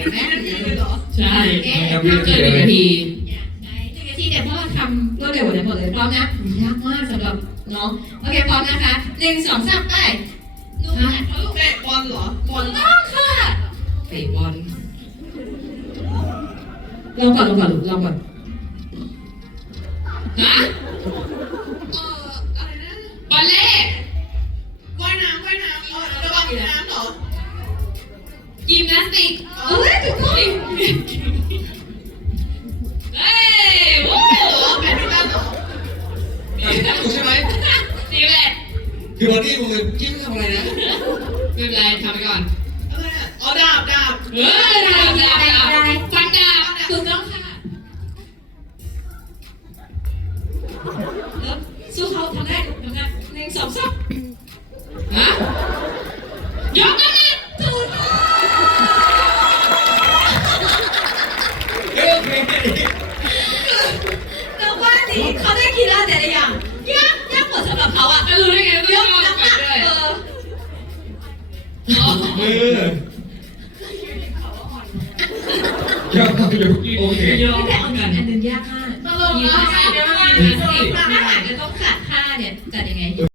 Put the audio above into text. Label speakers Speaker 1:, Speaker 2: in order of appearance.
Speaker 1: แม่ถึงเลยเหรอ
Speaker 2: ใช่ห้ามเกิน1 นาทีใช่1 นาทีแต่พ่อทำรวดเร็วกว่านั้นหมดเลยพร้อมนะยากมากสำหรับน้องโอเคพร้อมนะคะ1 2 3ไปดูนะเขาลูก
Speaker 1: เตะบอลเหรอบอล
Speaker 2: ต้องค่ะเตะบอลลองก่อนฮะ
Speaker 1: อะไรนะ
Speaker 2: บอลเล่
Speaker 1: ว่ายน้ำระวังอยู่น้ำเหรอ
Speaker 2: ยิมนาสติกเอ้ยถูกต้องเฮ้ยโว้
Speaker 1: แบดมินตันเหรอ
Speaker 3: ถูกใช่ไหม
Speaker 2: ตีแบด
Speaker 3: คือบอดี้ผมเลยคิดว่าทำอะไรนะ
Speaker 2: ไม่เป็นไรทำไปก่อน
Speaker 1: อะไรอ่ะอ๋อดาบ
Speaker 2: ดาบฟันดาบถูกต้องค่ะสู้เขาทำได้1 2 3ฮะยกน้ำหนักถูกต้องแต่ว่านี่เขาได้กีฬาแต่ละอย่างยากกว่าสำหรับเขาอ่ะจะรู้ได้ไงว่ายกน้ำหนัก
Speaker 3: มือโอเค
Speaker 2: แต่เอาจริงอันนึงยากมากตลกนะเดี๋ยวมันมีอาหารจะต้องขัดท่าเนี่ยจัดยังไง